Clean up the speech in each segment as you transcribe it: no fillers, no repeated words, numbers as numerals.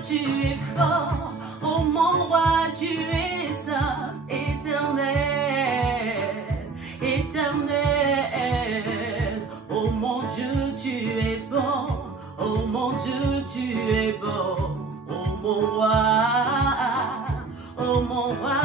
tu es fort. Oh mon roi, tu es saint, éternel, éternel. Oh mon Dieu, tu es bon. Oh mon Dieu, tu es bon. Oh mon roi, oh mon roi.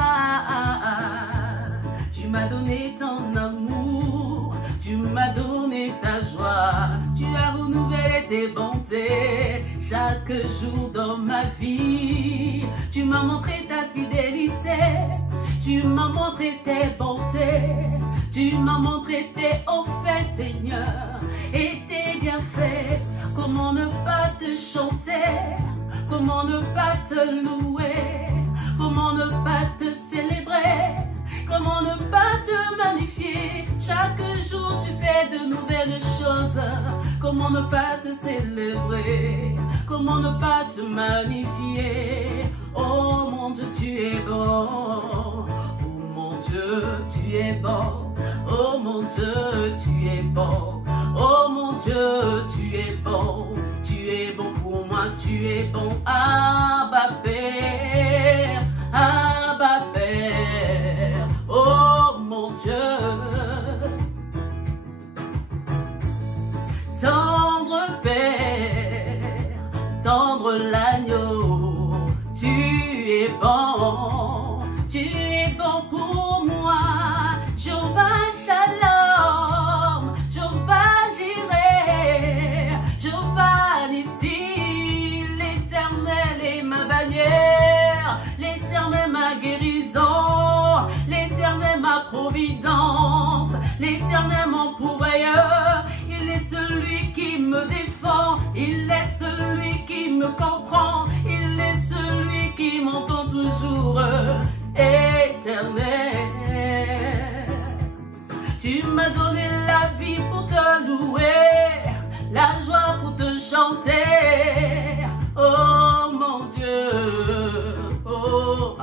Tu m'as donné ton amour, tu m'as donné ta joie, tu as renouvelé tes bontés chaque jour dans ma vie. Tu m'as montré ta fidélité, tu m'as montré tes bontés, tu m'as montré tes hauts faits, Seigneur, et tes bienfaits. Comment ne pas te chanter, comment ne pas te louer, comment ne pas te célébrer, comment ne pas te magnifier. Chaque jour tu fais de nouvelles choses. Comment ne pas te célébrer, comment ne pas te magnifier. Oh mon Dieu, tu es bon. Oh mon Dieu, tu es bon. Oh mon Dieu, tu es bon. Oh mon Dieu, tu es bon. Tu es bon pour moi, tu es bon. Abba Père, Abba Père. Oh mon Dieu, tendre Père, tendre l'agneau, tu es bon, tu es bon pour moi. Jéhovah Shalom, Jéhovah Jireh, Jéhovah Nissi, l'Éternel est ma bannière, l'Éternel ma guérison, l'Éternel ma providence, l'Éternel mon pourvoyeur. Il est celui qui me défend, il est celui qui me comprend, il est celui qui m'entend toujours. Éternel, tu m'as donné la vie pour te louer, la joie pour te chanter. Oh mon Dieu, oh,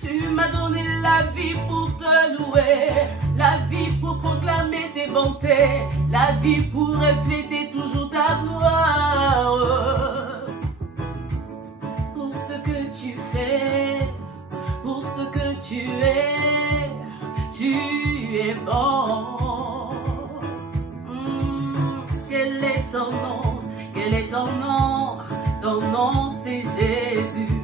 tu m'as donné la vie pour te louer, la vie pour proclamer tes bontés, la vie pour refléter toujours ta gloire. Pour ce que tu fais, pour ce que tu es bon. Quel est ton nom? Quel est ton nom? Ton nom c'est Jésus,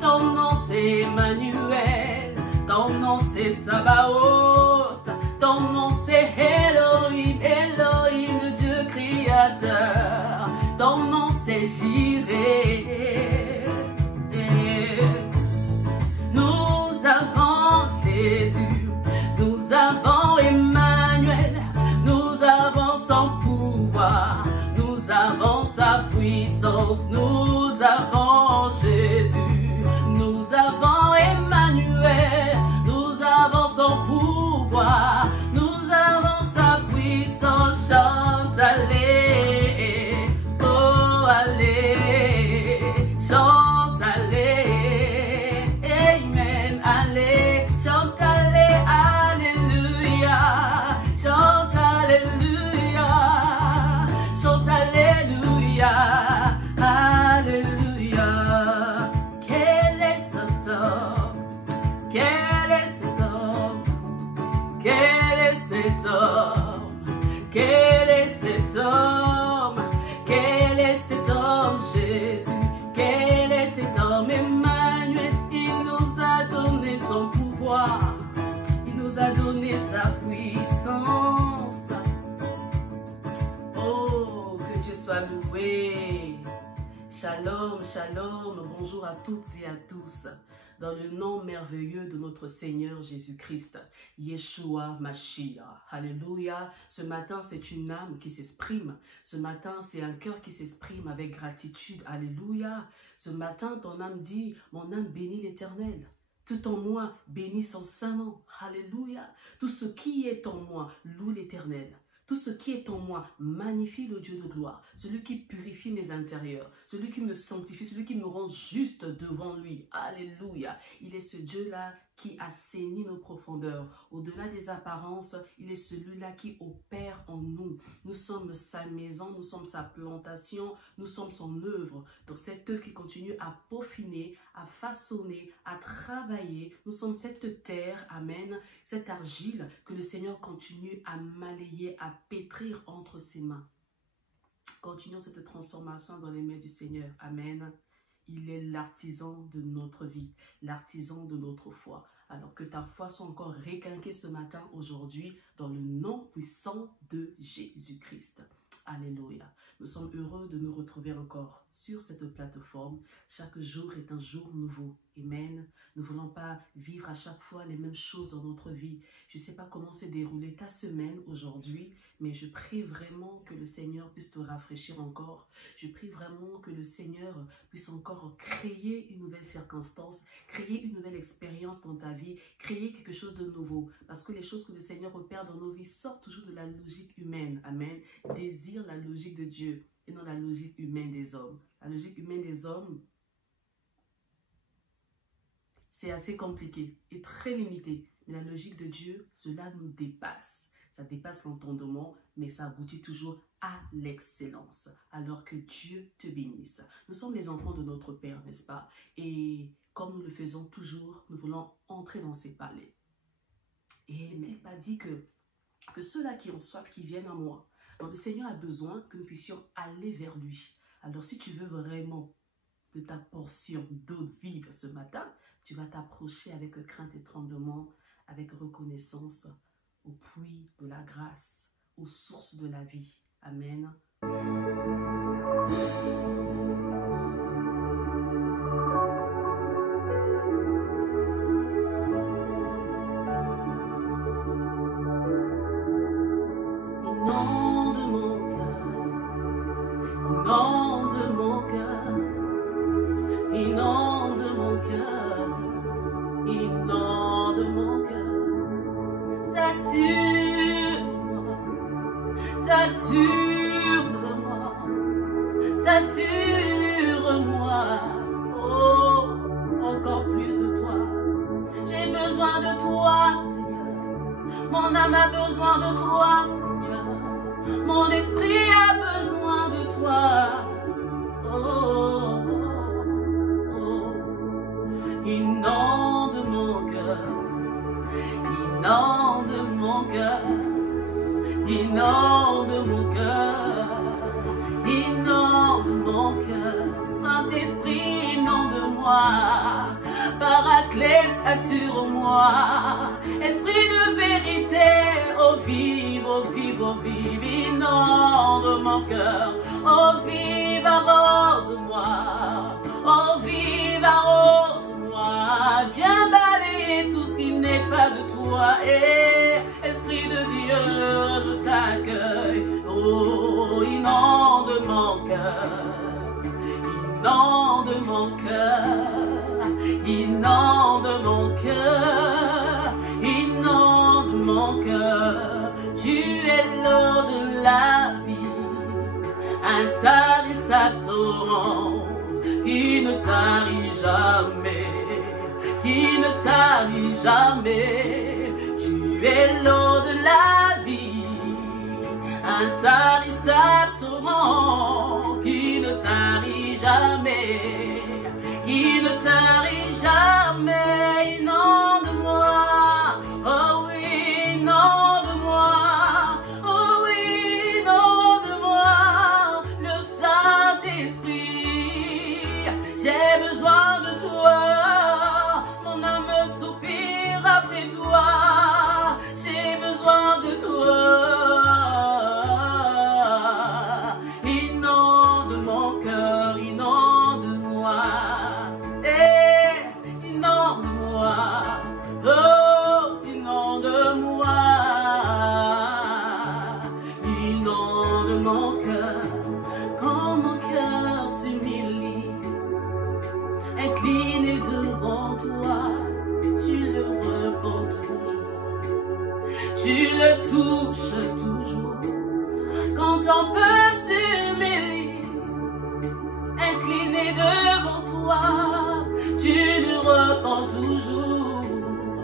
ton nom c'est Emmanuel, ton nom c'est Sabaoth, ton nom c'est Elohim, Elohim le Dieu créateur, ton nom c'est Jireh. Nous avons Jésus, nous avons Emmanuel, nous avons son pouvoir, nous avons sa puissance, nous avons Jésus, nous avons Emmanuel, nous avons son pouvoir, nous avons sa puissance. Chante, allez, oh allez, chante, allez, amen, allez, chante, allez, alléluia, chante, alléluia, chante, alléluia, alléluia. Quel est cet homme? Quel est cet homme? Quel est cet homme? Quel est cet homme? Quel est cet homme, Jésus? Quel est cet homme, Emmanuel? Il nous a donné son pouvoir, il nous a donné sa puissance. Oh, que Dieu soit loué. Shalom, shalom, bonjour à toutes et à tous. Dans le nom merveilleux de notre Seigneur Jésus-Christ, Yeshua Mashiach. Alléluia. Ce matin, c'est une âme qui s'exprime. Ce matin, c'est un cœur qui s'exprime avec gratitude. Alléluia. Ce matin, ton âme dit, mon âme bénit l'Éternel. Tout en moi, bénit son saint nom. Alléluia. Tout ce qui est en moi, loue l'Éternel. Tout ce qui est en moi, magnifie le Dieu de gloire, celui qui purifie mes intérieurs, celui qui me sanctifie, celui qui me rend juste devant lui. Alléluia. Il est ce Dieu-là qui assainit nos profondeurs. Au-delà des apparences, il est celui-là qui opère en nous. Nous sommes sa maison, nous sommes sa plantation, nous sommes son œuvre. Donc cette œuvre qui continue à peaufiner, à façonner, à travailler. Nous sommes cette terre, amen, cette argile que le Seigneur continue à malayer, à pétrir entre ses mains. Continuons cette transformation dans les mains du Seigneur, amen. Il est l'artisan de notre vie, l'artisan de notre foi. Alors que ta foi soit encore requinquée ce matin, aujourd'hui, dans le nom puissant de Jésus-Christ. Alléluia. Nous sommes heureux de nous retrouver encore sur cette plateforme. Chaque jour est un jour nouveau. Amen. Nous ne voulons pas vivre à chaque fois les mêmes choses dans notre vie. Je ne sais pas comment s'est déroulée ta semaine aujourd'hui, mais je prie vraiment que le Seigneur puisse te rafraîchir encore. Je prie vraiment que le Seigneur puisse encore créer une nouvelle circonstance, créer une nouvelle expérience dans ta vie, créer quelque chose de nouveau. Parce que les choses que le Seigneur opère dans nos vies sortent toujours de la logique humaine. Amen. Désire la logique de Dieu et non la logique humaine des hommes. La logique humaine des hommes, c'est assez compliqué et très limité. Mais la logique de Dieu, cela nous dépasse. Ça dépasse l'entendement, mais ça aboutit toujours à l'excellence. Alors que Dieu te bénisse. Nous sommes les enfants de notre Père, n'est-ce pas? Et comme nous le faisons toujours, nous voulons entrer dans ses palais. Et n'est-il pas dit que ceux-là qui ont soif, qui viennent à moi, donc le Seigneur a besoin que nous puissions aller vers lui. Alors si tu veux vraiment de ta portion d'eau vive ce matin, tu vas t'approcher avec crainte et tremblement, avec reconnaissance au puits de la grâce, aux sources de la vie. Amen. Sature-moi, oh, encore plus de toi. J'ai besoin de toi, Seigneur. Mon âme a besoin de toi, Seigneur. Mon esprit a besoin de toi. Oh, oh, oh. Inonde mon cœur, inonde mon cœur, inonde mon cœur. Inonde mon cœur, Saint-Esprit, inonde-moi, Paraclès, attire-moi, Esprit de vérité, oh vive, oh vive, oh vive, inonde mon cœur, oh vive, arrose-moi, oh vive, arrose-moi, viens balayer tout ce qui n'est pas de toi, et Esprit de Dieu, je t'accueille, oh, inonde mon cœur, inonde mon cœur, inonde mon cœur, inonde mon cœur. Tu es l'eau de la vie, intarissable torrent, qui ne tarit jamais, qui ne tarit jamais. Tu es l'eau de la vie, intarissable torrent, qui ne tarit jamais, qui ne tarit jamais. Inonde-moi, oh oui, inonde-moi, oh oui, inonde-moi, le Saint-Esprit, j'ai besoin de toi, mon âme soupire après toi, j'ai besoin de toi. Touche toujours quand ton peuple s'humilie, incliné devant toi, tu le repens toujours.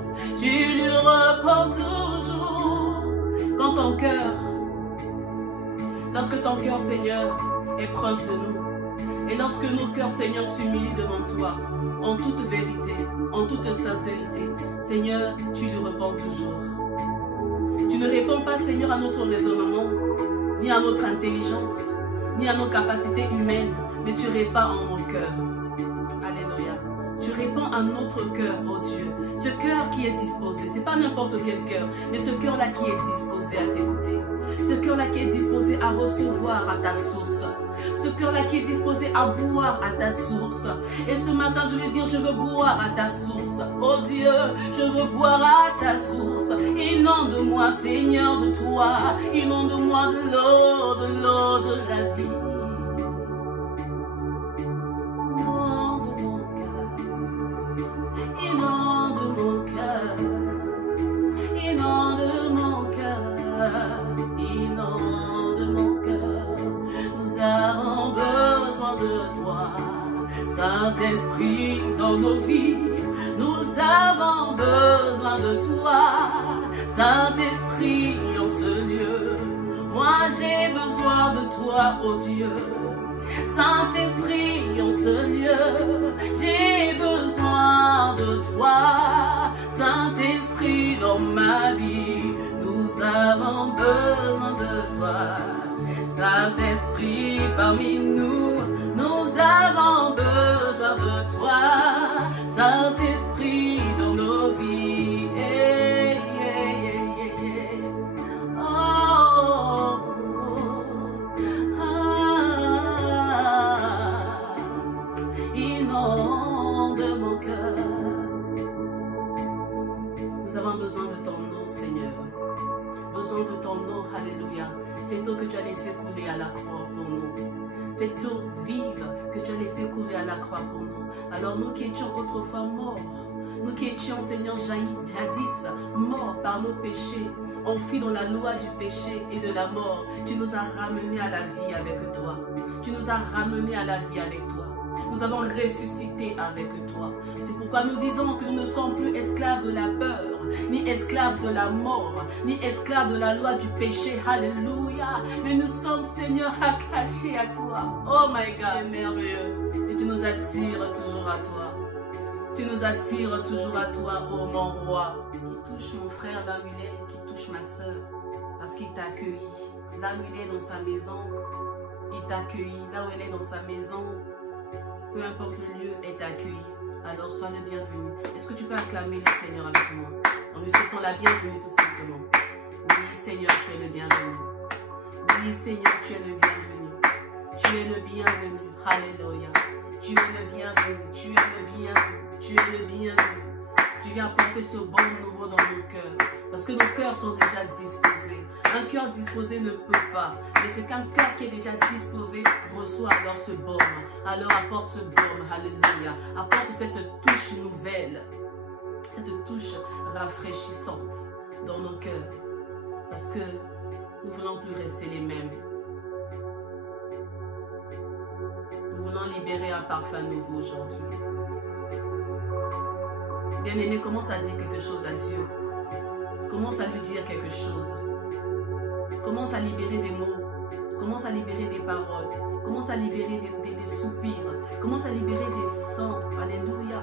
cœur, Seigneur, est proche de nous, et lorsque nos cœurs, Seigneur, s'humilient devant toi, en toute vérité, en toute sincérité, Seigneur, tu lui réponds toujours. Tu ne réponds pas, Seigneur, à notre raisonnement, ni à notre intelligence, ni à nos capacités humaines, mais tu réponds en nos cœurs. Alléluia. Tu réponds à notre cœur, oh Dieu. Ce cœur qui est disposé, ce n'est pas n'importe quel cœur, mais ce cœur-là qui est disposé à t'écouter. Ce cœur-là qui est disposé à recevoir à ta source. Ce cœur-là qui est disposé à boire à ta source. Et ce matin, je veux dire, je veux boire à ta source. Oh Dieu, je veux boire à ta source. Inonde-moi, Seigneur, de toi. Inonde-moi de l'eau de la vie. Saint-Esprit, dans nos vies, nous avons besoin de toi. Saint-Esprit, en ce lieu, moi j'ai besoin de toi, oh Dieu. Saint-Esprit, en ce lieu, j'ai besoin de toi. Saint-Esprit, dans ma vie, nous avons besoin de toi. Saint-Esprit, parmi nous, nous avons besoin de toi. Saint-Esprit, dans nos vies. Hey, hey, hey, hey, hey. Oh, inonde mon cœur. Nous avons besoin de ton eau, Seigneur. Besoin de ton eau, alléluia. Cette eau que tu as laissé couler à la croix pour nous. Cette eau vive que tu as laissé couler à la croix pour nous. Alors nous qui étions autrefois morts, nous qui étions, Seigneur, jadis, morts par nos péchés, enfuis dans la loi du péché et de la mort, tu nous as ramenés à la vie avec toi. Tu nous as ramenés à la vie avec toi. Nous avons ressuscité avec toi. C'est pourquoi nous disons que nous ne sommes plus esclaves de la peur, ni esclaves de la mort, ni esclaves de la loi du péché. Alléluia. Mais nous sommes, Seigneur, attachés à toi. Oh my God, merveilleux. Et tu nous attires toujours à toi. Tu nous attires toujours à toi, oh mon roi. Qui touche mon frère là où il est, qui touche ma soeur, parce qu'il t'a accueilli. Là où il est dans sa maison, il t'a accueilli. Là où elle est dans sa maison, peu importe le lieu, est accueilli. Alors sois le bienvenu. Est-ce que tu peux acclamer le Seigneur avec moi? En lui souhaitant la bienvenue tout simplement. Oui Seigneur, tu es le bienvenu. Oui Seigneur, tu es le bienvenu. Tu es le bienvenu. Alléluia. Tu es le bienvenu. Tu es le bienvenu. Tu es le bienvenu. Tu viens apporter ce bon nouveau dans nos cœurs. Parce que nos cœurs sont déjà disposés. Un cœur disposé ne peut pas. Mais c'est qu'un cœur qui est déjà disposé reçoit alors ce baume. Alors apporte ce baume. Alléluia. Apporte cette touche nouvelle. Cette touche rafraîchissante dans nos cœurs. Parce que nous ne voulons plus rester les mêmes. Nous voulons libérer un parfum nouveau aujourd'hui. Bien-aimé, commence à dire quelque chose à Dieu. Commence à lui dire quelque chose. Commence à libérer des mots. Commence à libérer des paroles. Commence à libérer des soupirs. Commence à libérer des sons. Alléluia.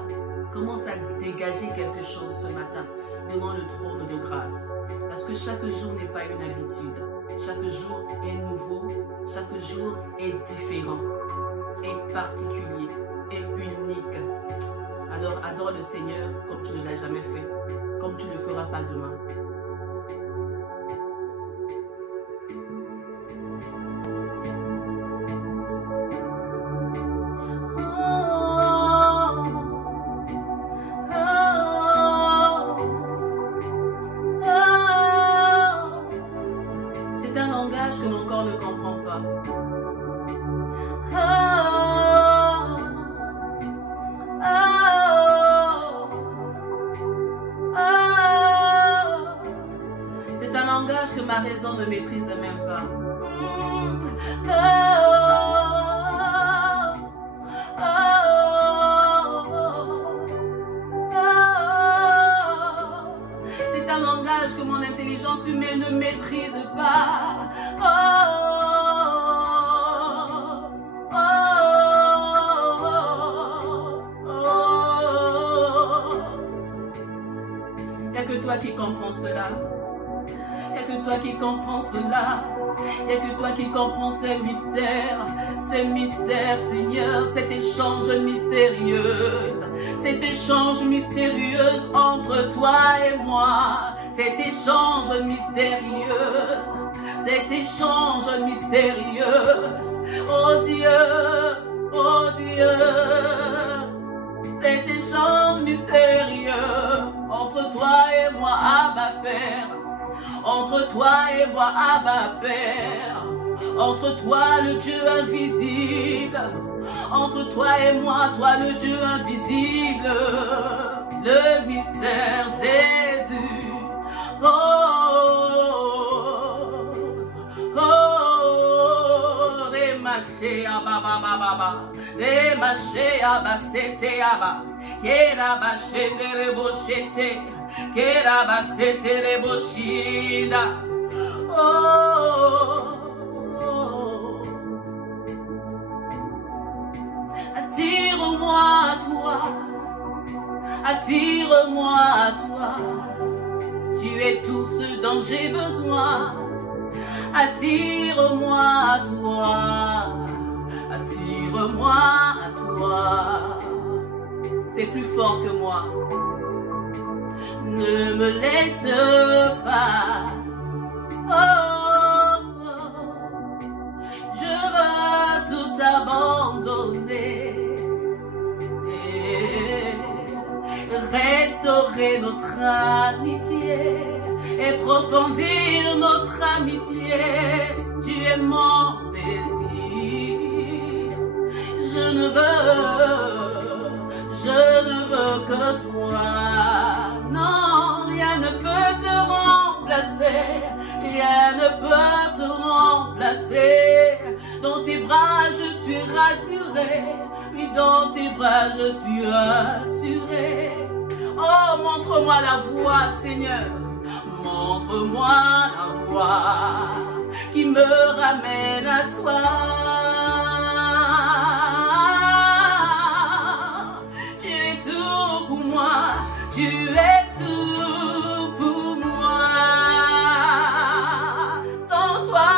Commence à dégager quelque chose ce matin devant le trône de grâce. Parce que chaque jour n'est pas une habitude. Chaque jour est nouveau. Chaque jour est différent. Est particulier. Est unique. Alors adore le Seigneur comme tu ne l'as jamais fait. Comme tu ne le feras pas demain. Ma raison ne maîtrise même pas. C'est un langage que mon intelligence humaine ne maîtrise pas. toi qui comprends cela. Il n'y a que toi qui comprends cela. Il n'y a que toi qui comprends ces mystères, Seigneur, cet échange mystérieux, cet échange mystérieux entre toi et moi, cet échange mystérieux, cet échange mystérieux. Oh Dieu, cet échange mystérieux entre toi et moi, Abba Père. Entre toi et moi, Abba Père, entre toi le Dieu invisible, entre toi et moi, toi le Dieu invisible, le mystère Jésus. Oh, oh, oh, Remaché Abba Baba, Remaché Abba Sete Abba, Keraba Shendere Boshete. Oh, attire-moi à toi, attire-moi à toi. Tu es tout ce dont j'ai besoin. Attire-moi à toi, attire-moi à toi. C'est plus fort que moi. Ne me laisse pas. Oh, je veux tout abandonner et restaurer notre amitié et profondir notre amitié. Tu es mon désir. Je ne veux que toi. Non, rien ne peut te remplacer, rien ne peut te remplacer. Dans tes bras je suis rassuré, oui dans tes bras je suis rassuré. Oh, montre-moi la voie, Seigneur, montre-moi la voie qui me ramène à toi. Tu es tout pour moi. Tu es tout pour moi. Sans toi,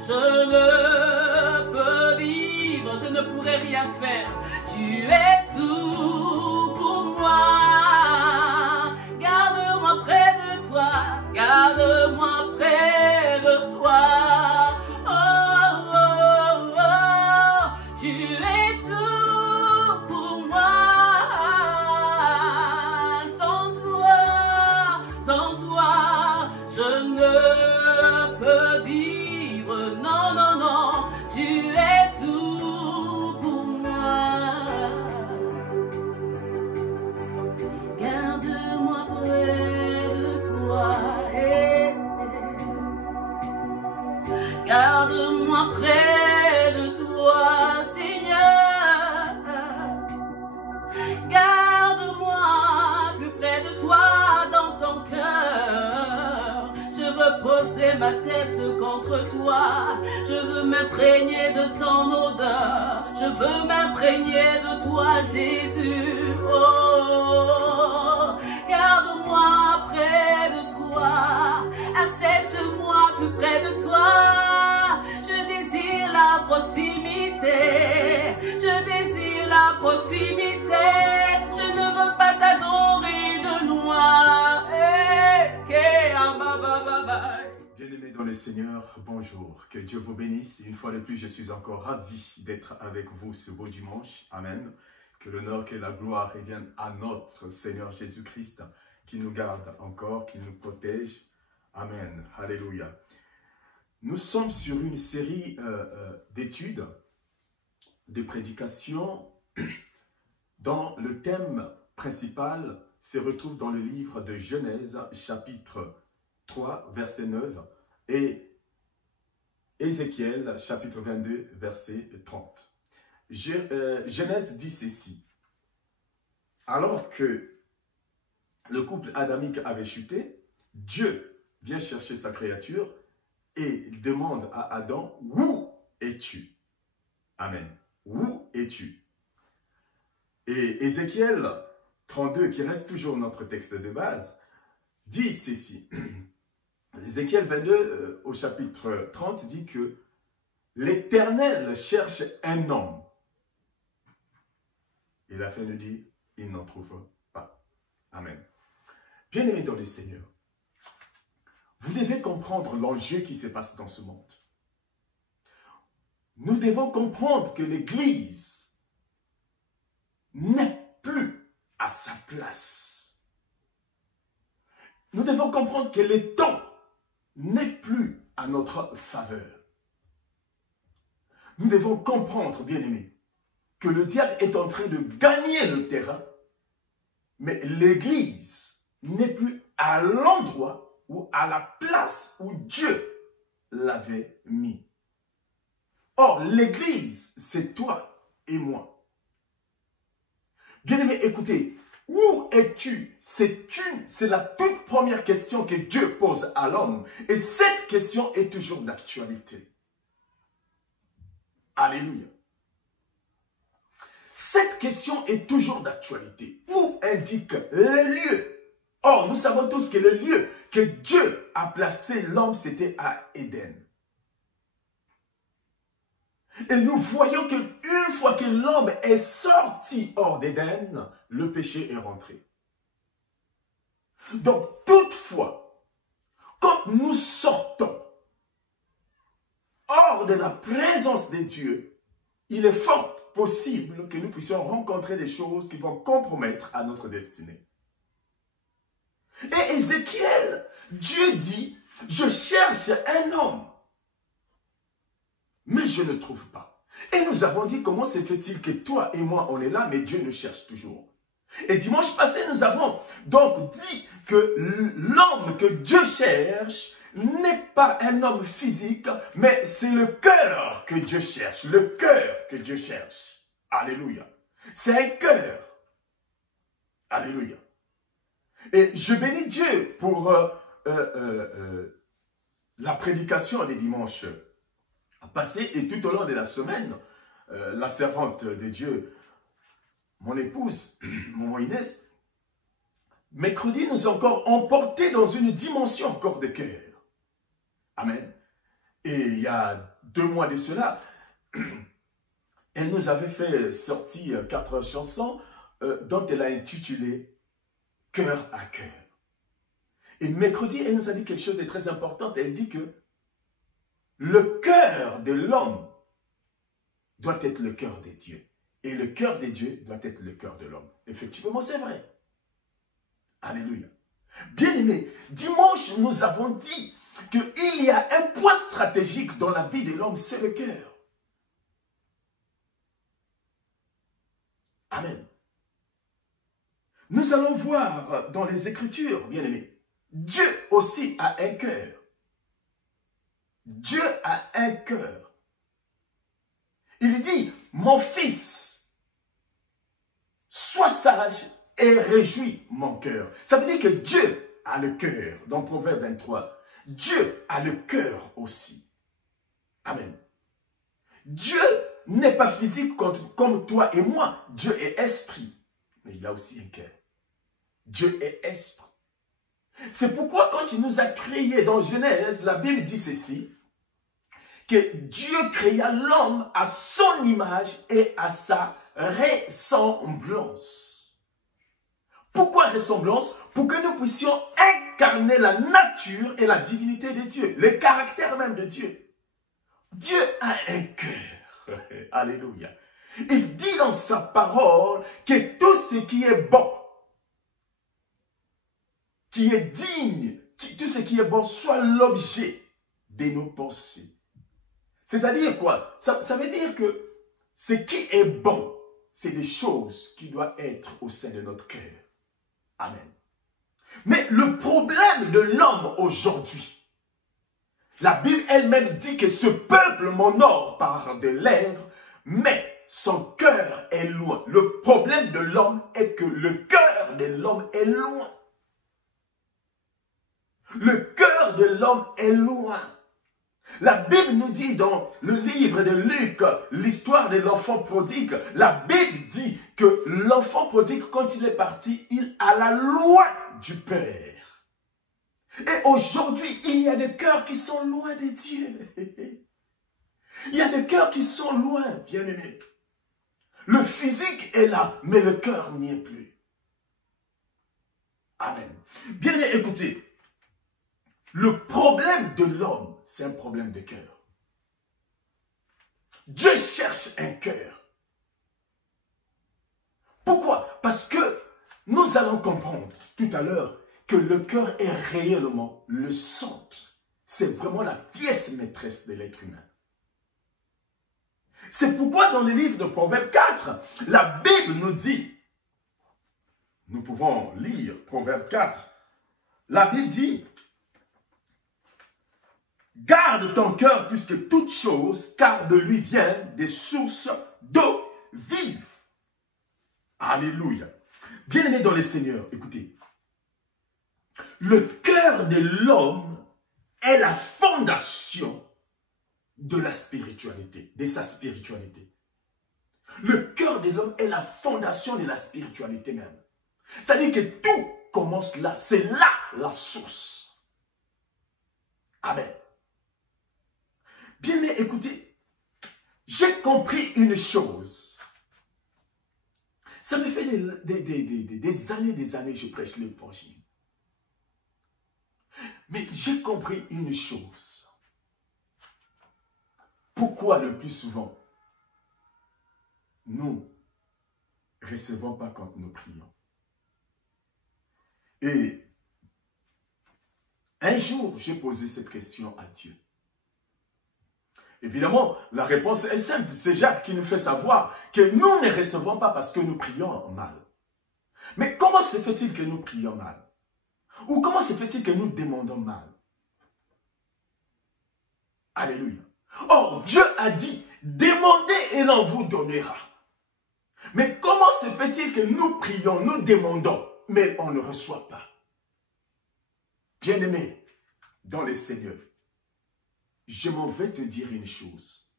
je ne peux vivre, je ne pourrais rien faire. Tu es tout pour moi. Garde-moi près de toi, garde-moi près de toi. Oh, oh, oh, tu es tout pour moi. Je ne peux vivre, non, non, non, tu es tout pour moi. Garde-moi près de toi, garde-moi près de toi, Seigneur. Garde-moi plus près de toi dans ton cœur. Je veux poser ma tête contre toi. Je veux m'imprégner de ton odeur. Je veux m'imprégner de toi, Jésus. Oh, garde-moi près de toi. Accepte-moi plus près de toi. Je désire la proximité. Je désire la proximité. Je ne veux pas t'adorer de loin. Bien-aimés dans le Seigneur, bonjour. Que Dieu vous bénisse. Une fois de plus, je suis encore ravi d'être avec vous ce beau dimanche. Amen. Que l'honneur, que la gloire reviennent à notre Seigneur Jésus-Christ, qui nous garde encore, qui nous protège. Amen. Alléluia. Nous sommes sur une série d'études, de prédications, dont le thème principal se retrouve dans le livre de Genèse, chapitre 3, verset 9, et Ézéchiel, chapitre 22, verset 30. Genèse dit ceci. Alors que le couple adamique avait chuté, Dieu vient chercher sa créature et demande à Adam, « Où es-tu » Amen. « Où es-tu » Et Ézéchiel 32, qui reste toujours notre texte de base, dit ceci. Ézéchiel 22, au chapitre 30, dit que l'Éternel cherche un homme. Et la fin nous dit, il n'en trouve pas. Amen. Bien-aimés dans le Seigneur, vous devez comprendre l'enjeu qui se passe dans ce monde. Nous devons comprendre que l'Église n'est plus à sa place. Nous devons comprendre que le temps n'est plus à notre faveur. Nous devons comprendre, bien-aimés, que le diable est en train de gagner le terrain, mais l'Église n'est plus à l'endroit ou à la place où Dieu l'avait mis. Or, l'Église, c'est toi et moi. Bien-aimés, écoutez, où es-tu? C'est la toute première question que Dieu pose à l'homme. Et cette question est toujours d'actualité. Alléluia. Cette question est toujours d'actualité. Où indique le lieu? Or, nous savons tous que le lieu que Dieu a placé l'homme, c'était à Éden. Et nous voyons qu'une fois que l'homme est sorti hors d'Éden, le péché est rentré. Donc, toutefois, quand nous sortons hors de la présence de Dieu, il est fort possible que nous puissions rencontrer des choses qui vont compromettre à notre destinée. Et Ézéchiel, Dieu dit, je cherche un homme, mais je ne trouve pas. Et nous avons dit, comment se fait-il que toi et moi, on est là, mais Dieu nous cherche toujours? Et dimanche passé, nous avons donc dit que l'homme que Dieu cherche n'est pas un homme physique, mais c'est le cœur que Dieu cherche. Le cœur que Dieu cherche. Alléluia. C'est un cœur. Alléluia. Et je bénis Dieu pour la prédication des dimanches passés et tout au long de la semaine. La servante de Dieu, mon épouse, mon Inès, mercredi nous a encore emportés dans une dimension encore de cœur. Amen. Et il y a 2 mois de cela, elle nous avait fait sortir 4 chansons dont elle a intitulé « Cœur à cœur ». Et mercredi, elle nous a dit quelque chose de très important. Elle dit que le cœur de l'homme doit être le cœur de Dieu. Et le cœur de Dieu doit être le cœur de l'homme. Effectivement, c'est vrai. Alléluia. Bien-aimés, dimanche, nous avons dit qu'il y a un point stratégique dans la vie de l'homme, c'est le cœur. Amen. Nous allons voir dans les Écritures, bien-aimés, Dieu aussi a un cœur. Dieu a un cœur. Il dit, mon fils, sois sage et réjouis mon cœur. Ça veut dire que Dieu a le cœur. Dans Proverbe 23, Dieu a le cœur aussi. Amen. Dieu n'est pas physique comme toi et moi. Dieu est esprit. Mais il a aussi un cœur. Dieu est esprit. C'est pourquoi quand il nous a créés dans Genèse, la Bible dit ceci, que Dieu créa l'homme à son image et à sa ressemblance. Pourquoi ressemblance? Pour que nous puissions incarner la nature et la divinité de Dieu, le caractère même de Dieu. Dieu a un cœur. Alléluia. Il dit dans sa parole que tout ce qui est bon, qui est digne, tout ce qui est bon soit l'objet de nos pensées. C'est-à-dire quoi? Ça veut dire que ce qui est bon, c'est des choses qui doivent être au sein de notre cœur. Amen. Mais le problème de l'homme aujourd'hui, la Bible elle-même dit que ce peuple m'honore par des lèvres, mais son cœur est loin. Le problème de l'homme est que le cœur de l'homme est loin. Le cœur de l'homme est loin. La Bible nous dit dans le livre de Luc, l'histoire de l'enfant prodigue, la Bible dit que l'enfant prodigue, quand il est parti, il alla loin du Père. Et aujourd'hui, il y a des cœurs qui sont loin de Dieu. Il y a des cœurs qui sont loin, bien-aimés. Le physique est là, mais le cœur n'y est plus. Amen. Bien-aimés, écoutez. Le problème de l'homme, c'est un problème de cœur. Dieu cherche un cœur. Pourquoi? Parce que nous allons comprendre tout à l'heure que le cœur est réellement le centre. C'est vraiment la pièce maîtresse de l'être humain. C'est pourquoi dans le livre de Proverbe 4, la Bible nous dit, nous pouvons lire Proverbe 4, la Bible dit, garde ton cœur plus que toute chose, car de lui viennent des sources d'eau vive. Alléluia. Bien-aimés dans le Seigneur, écoutez. Le cœur de l'homme est la fondation de la spiritualité, de sa spiritualité. Le cœur de l'homme est la fondation de la spiritualité même. C'est-à-dire que tout commence là. C'est là la source. Amen. Bien, mais écoutez, j'ai compris une chose. Ça me fait des années, je prêche l'évangile. Mais j'ai compris une chose. Pourquoi le plus souvent, nous ne recevons pas quand nous prions? Et un jour, j'ai posé cette question à Dieu. Évidemment, la réponse est simple. C'est Jacques qui nous fait savoir que nous ne recevons pas parce que nous prions mal. Mais comment se fait-il que nous prions mal? Ou comment se fait-il que nous demandons mal? Alléluia. Or, Dieu a dit, demandez et l'on vous donnera. Mais comment se fait-il que nous prions, nous demandons, mais on ne reçoit pas? Bien-aimé, dans le Seigneur, je m'en vais te dire une chose.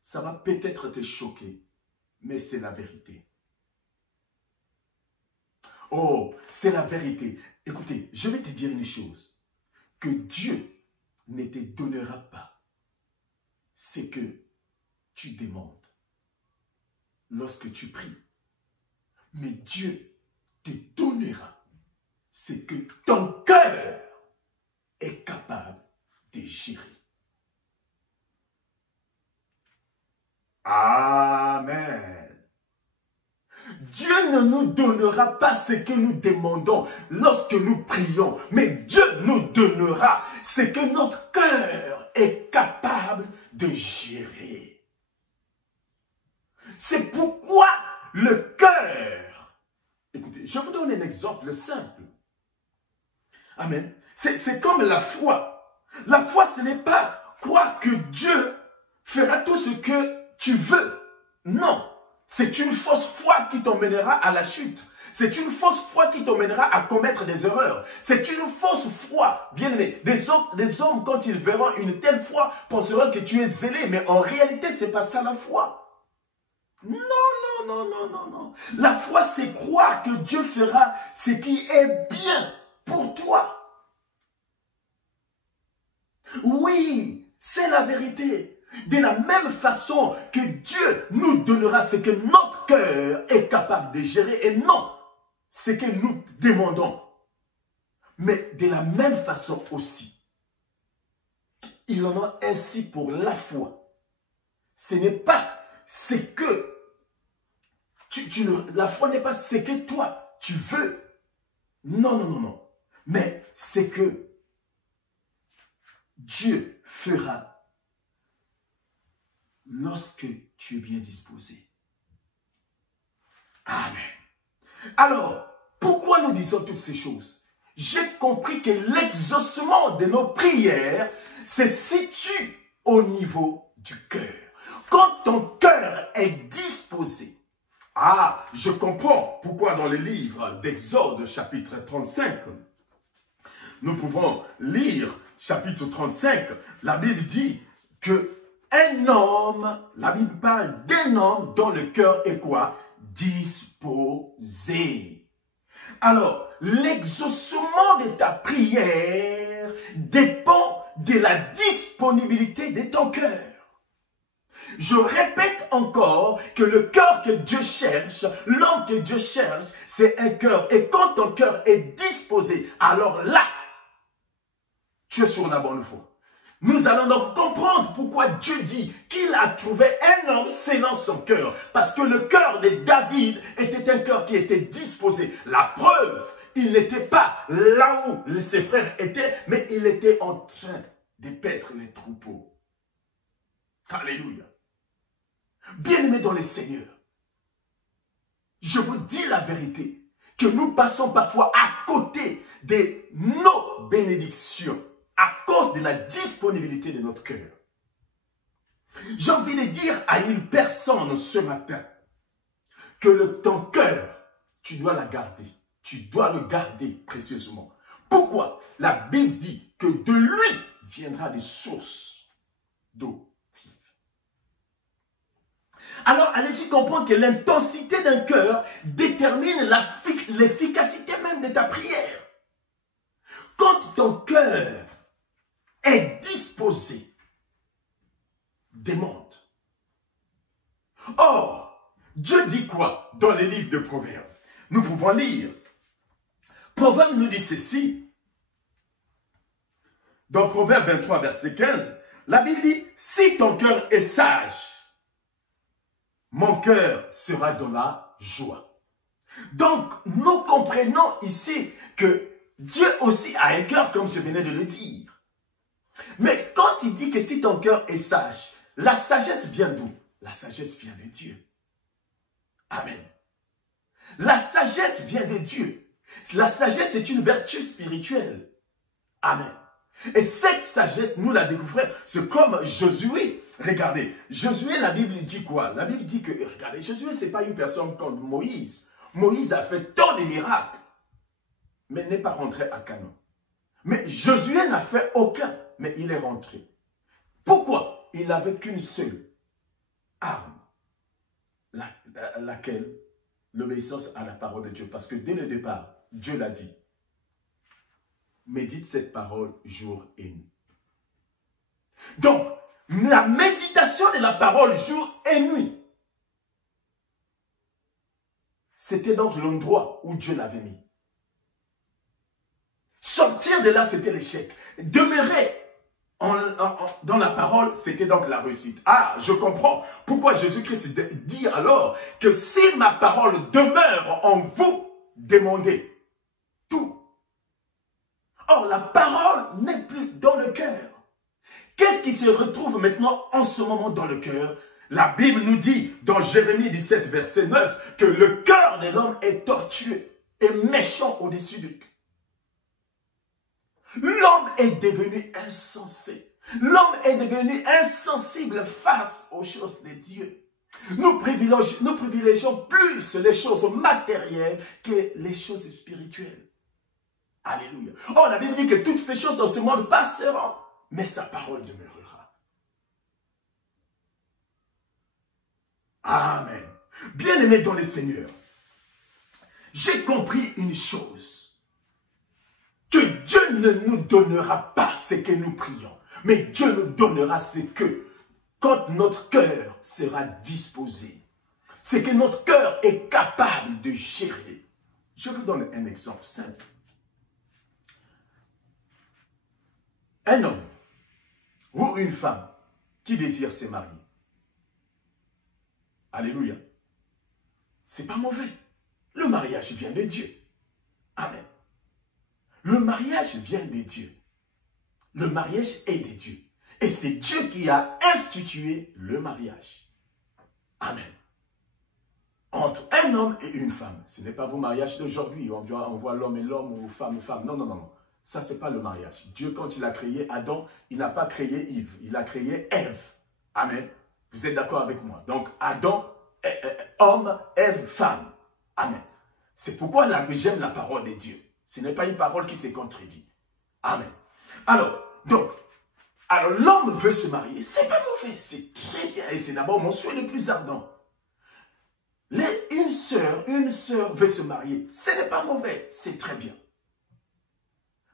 Ça va peut-être te choquer, mais c'est la vérité. Oh, c'est la vérité. Écoutez, je vais te dire une chose. Que Dieu ne te donnera pas ce que tu demandes lorsque tu pries. Mais Dieu te donnera ce que ton cœur est capable de gérer. Amen. Dieu ne nous donnera pas ce que nous demandons lorsque nous prions, mais Dieu nous donnera ce que notre cœur est capable de gérer. C'est pourquoi le cœur... Écoutez, je vous donne un exemple simple. Amen. C'est comme la foi. La foi, ce n'est pas croire que Dieu fera tout ce que tu veux. Non. C'est une fausse foi qui t'emmènera à la chute. C'est une fausse foi qui t'emmènera à commettre des erreurs. C'est une fausse foi, bien-aimé. Des hommes, quand ils verront une telle foi, penseront que tu es zélé. Mais en réalité, ce n'est pas ça la foi. Non, non, non, non, non, non. La foi, c'est croire que Dieu fera ce qui est bien pour toi. Oui, c'est la vérité. De la même façon que Dieu nous donnera ce que notre cœur est capable de gérer et non ce que nous demandons. Mais de la même façon aussi, il en a ainsi pour la foi. Ce n'est pas ce que la foi n'est pas ce que toi tu veux. Non, non, non, non. Mais c'est que Dieu fera lorsque tu es bien disposé. Amen. Alors, pourquoi nous disons toutes ces choses? J'ai compris que l'exaucement de nos prières se situe au niveau du cœur. Quand ton cœur est disposé, ah, je comprends pourquoi dans le livre d'Exode, chapitre 35, nous pouvons lire chapitre 35, la Bible dit que un homme, la Bible parle d'un homme dont le cœur est quoi? Disposé. Alors, l'exaucement de ta prière dépend de la disponibilité de ton cœur. Je répète encore que le cœur que Dieu cherche, l'homme que Dieu cherche, c'est un cœur. Et quand ton cœur est disposé, alors là, tu es sur la bonne voie. Nous allons donc comprendre pourquoi Dieu dit qu'il a trouvé un homme selon son cœur. Parce que le cœur de David était un cœur qui était disposé. La preuve, il n'était pas là où ses frères étaient, mais il était en train de paître les troupeaux. Alléluia. Bien-aimés dans le Seigneur, je vous dis la vérité, que nous passons parfois à côté de nos bénédictions à cause de la disponibilité de notre cœur. J'ai envie de dire à une personne ce matin que ton cœur, tu dois la garder. Tu dois le garder précieusement. Pourquoi? La Bible dit que de lui viendra des sources d'eau vive. Alors, allez-y comprendre que l'intensité d'un cœur détermine l'efficacité même de ta prière. Quand ton cœur est disposé, demande. Or, Dieu dit quoi dans les livres de Proverbes? Nous pouvons lire. Proverbes nous dit ceci. Dans Proverbes 23, verset 15, la Bible dit, si ton cœur est sage, mon cœur sera dans la joie. Donc, nous comprenons ici que Dieu aussi a un cœur, comme je venais de le dire. Mais quand il dit que si ton cœur est sage, la sagesse vient d'où? La sagesse vient de Dieu. Amen. La sagesse vient de Dieu. La sagesse est une vertu spirituelle. Amen. Et cette sagesse, nous la découvrons. C'est comme Josué. Regardez, Josué, la Bible dit quoi? La Bible dit que, regardez, Josué, ce n'est pas une personne comme Moïse. Moïse a fait tant de miracles, mais n'est pas rentré à Canaan. Mais Josué n'a fait aucun, mais il est rentré. Pourquoi? Il n'avait qu'une seule arme, laquelle? L'obéissance à la parole de Dieu. Parce que dès le départ, Dieu l'a dit. Médite cette parole jour et nuit. Donc, la méditation de la parole jour et nuit, c'était donc l'endroit où Dieu l'avait mis. Sortir de là, c'était l'échec. Demeurer dans la parole, c'était donc la réussite. Ah, je comprends pourquoi Jésus-Christ dit alors que si ma parole demeure en vous, demandez tout. Or, la parole n'est plus dans le cœur. Qu'est-ce qui se retrouve maintenant en ce moment dans le cœur? La Bible nous dit dans Jérémie 17, verset 9, que le cœur de l'homme est tortueux et méchant au-dessus de tout. L'homme est devenu insensé. L'homme est devenu insensible face aux choses de Dieu. Nous privilégions plus les choses matérielles que les choses spirituelles. Alléluia. Oh, la Bible dit que toutes ces choses dans ce monde passeront, mais sa parole demeurera. Amen. Bien-aimés dans le Seigneur, j'ai compris une chose. Que Dieu ne nous donnera pas ce que nous prions, mais Dieu nous donnera ce que, quand notre cœur sera disposé, ce que notre cœur est capable de gérer. Je vous donne un exemple simple. Un homme ou une femme qui désire se marier. Alléluia. C'est pas mauvais. Le mariage vient de Dieu. Amen. Le mariage vient de Dieu. Le mariage est de Dieu. Et c'est Dieu qui a institué le mariage. Amen. Entre un homme et une femme. Ce n'est pas vos mariages d'aujourd'hui. On voit l'homme et l'homme ou femme et femme. Non, non, non, non. Ça, ce n'est pas le mariage. Dieu, quand il a créé Adam, il n'a pas créé Yves. Il a créé Ève. Amen. Vous êtes d'accord avec moi? Donc, Adam, homme, Ève, femme. Amen. C'est pourquoi j'aime la parole de Dieu. Ce n'est pas une parole qui se contredit. Amen. Alors, donc, Alors l'homme veut se marier, c'est pas mauvais, c'est très bien. Et c'est d'abord mon souhait le plus ardent. Une sœur veut se marier, ce n'est pas mauvais, c'est très bien.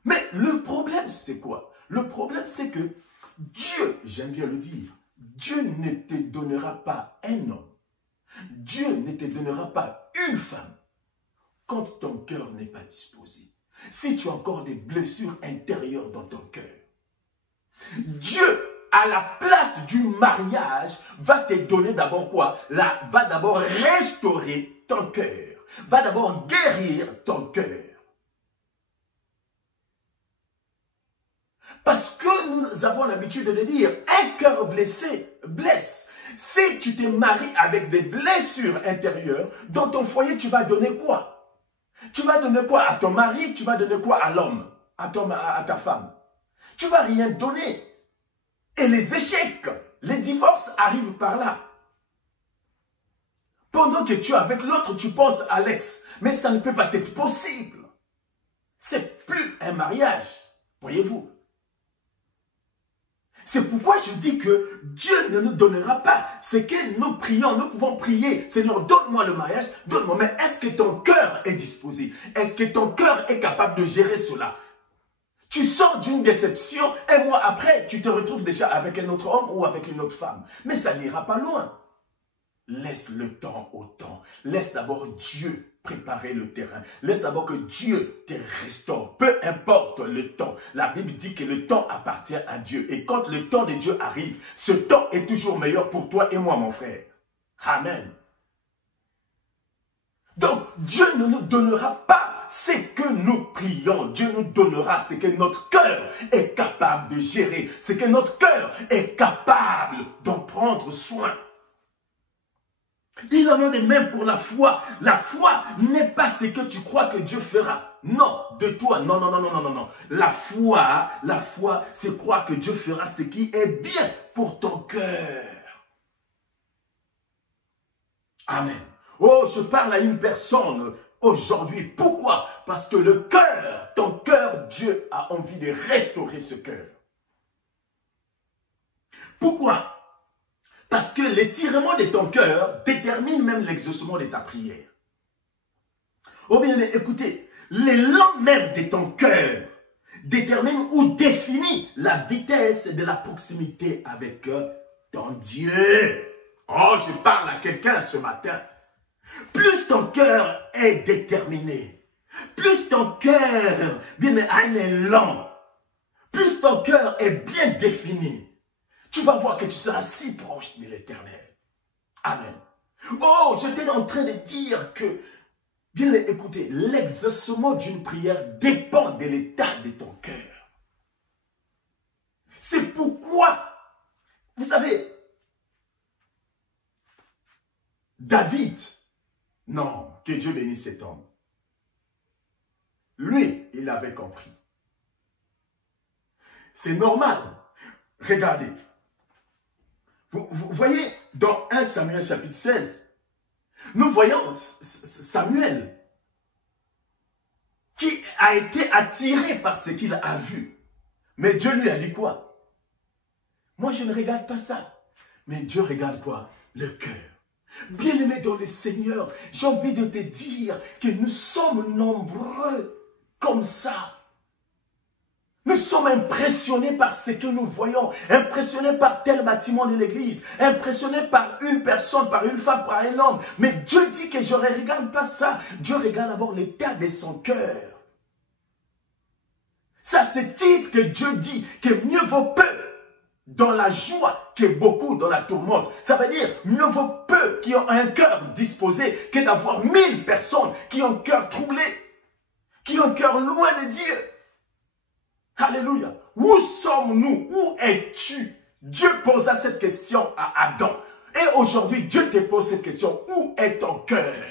Mais le problème, c'est quoi? Le problème, c'est que Dieu, j'aime bien le dire, Dieu ne te donnera pas un homme. Dieu ne te donnera pas une femme quand ton cœur n'est pas disposé. Si tu as encore des blessures intérieures dans ton cœur, Dieu, à la place du mariage, va te donner d'abord quoi? Va d'abord restaurer ton cœur. Va d'abord guérir ton cœur. Parce que nous avons l'habitude de le dire, un cœur blessé blesse. Si tu te maries avec des blessures intérieures, dans ton foyer, tu vas donner quoi? Tu vas donner quoi à ton mari? Tu vas donner quoi à l'homme? À ta femme? Tu ne vas rien donner. Et les échecs, les divorces arrivent par là. Pendant que tu es avec l'autre, tu penses à l'ex. Mais ça ne peut pas être possible. C'est plus un mariage. Voyez-vous? C'est pourquoi je dis que Dieu ne nous donnera pas ce que nous prions. Nous pouvons prier, Seigneur, donne-moi le mariage, donne-moi. Mais est-ce que ton cœur est disposé? Est-ce que ton cœur est capable de gérer cela? Tu sors d'une déception, un mois après, tu te retrouves déjà avec un autre homme ou avec une autre femme. Mais ça n'ira pas loin. Laisse le temps au temps. Laisse d'abord Dieu préparer le terrain. Laisse d'abord que Dieu te restaure. Peu importe le temps. La Bible dit que le temps appartient à Dieu. Et quand le temps de Dieu arrive, ce temps est toujours meilleur pour toi et moi, mon frère. Amen. Donc, Dieu ne nous donnera pas ce que nous prions. Dieu nous donnera ce que notre cœur est capable de gérer. Ce que notre cœur est capable d'en prendre soin. Il en est de même pour la foi. La foi n'est pas ce que tu crois que Dieu fera. Non, de toi. Non, non, non, non, non, non, non. La foi, c'est croire que Dieu fera ce qui est bien pour ton cœur. Amen. Oh, je parle à une personne aujourd'hui. Pourquoi? Parce que le cœur, ton cœur, Dieu a envie de restaurer ce cœur. Pourquoi? Parce que l'étirement de ton cœur détermine même l'exaucement de ta prière. Oh bien, écoutez, l'élan même de ton cœur détermine ou définit la vitesse de la proximité avec ton Dieu. Oh, je parle à quelqu'un ce matin. Plus ton cœur est déterminé, plus ton cœur a un élan, plus ton cœur est bien défini, tu vas voir que tu seras si proche de l'Éternel. Amen. Oh, j'étais en train de dire que, bien écoutez, l'exaucement d'une prière dépend de l'état de ton cœur. C'est pourquoi, vous savez, David, non, que Dieu bénisse cet homme. Lui, il avait compris. C'est normal. Regardez. Vous voyez, dans 1 Samuel chapitre 16, nous voyons Samuel qui a été attiré par ce qu'il a vu. Mais Dieu lui a dit quoi? Moi, je ne regarde pas ça. Mais Dieu regarde quoi? Le cœur. Bien-aimé dans le Seigneur, j'ai envie de te dire que nous sommes nombreux comme ça. Nous sommes impressionnés par ce que nous voyons, impressionnés par tel bâtiment de l'église, impressionnés par une personne, par une femme, par un homme. Mais Dieu dit que je ne regarde pas ça. Dieu regarde d'abord l'état de son cœur. Ça, c'est titre que Dieu dit que mieux vaut peu dans la joie que beaucoup dans la tourmente. Ça veut dire, mieux vaut peu qui ont un cœur disposé que d'avoir 1000 personnes qui ont un cœur troublé, qui ont un cœur loin de Dieu. Alléluia. Où sommes-nous? Où es-tu? Dieu posa cette question à Adam. Et aujourd'hui, Dieu te pose cette question. Où est ton cœur?